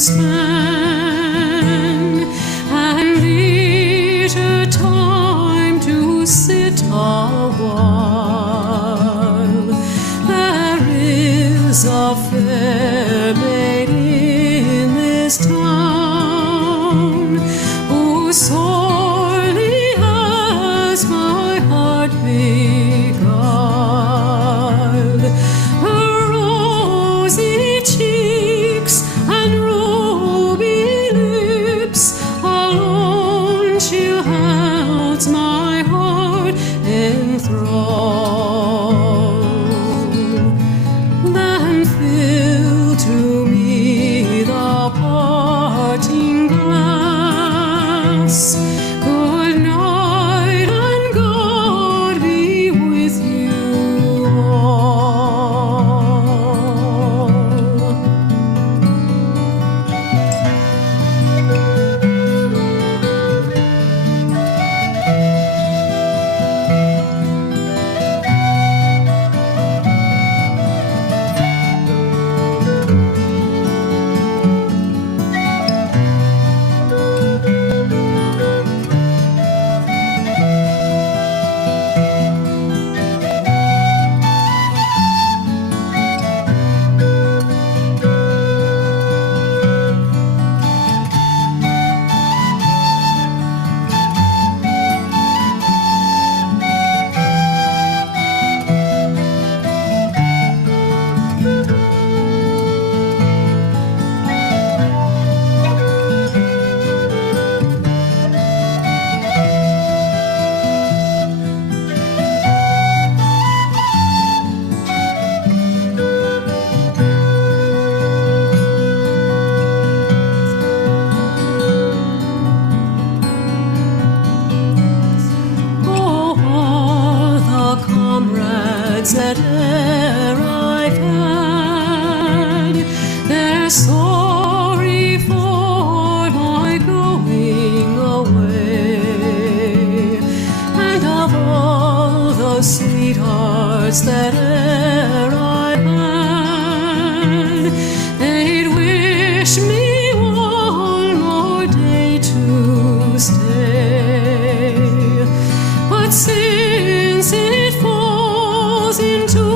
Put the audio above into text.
spend, and leisure time to sit a while. There is a fair lady in this town who sorely has my heart beguiled. Her rosy cheeks and ruby lips alone she holds my heart in thrall. Then fill to me the parting glass. Good night and God be with you all. That e'er I've had, they're sorry for my going away. And of all the sweethearts that e'er I've had, they'd wish me one more day to stay. But since it falls into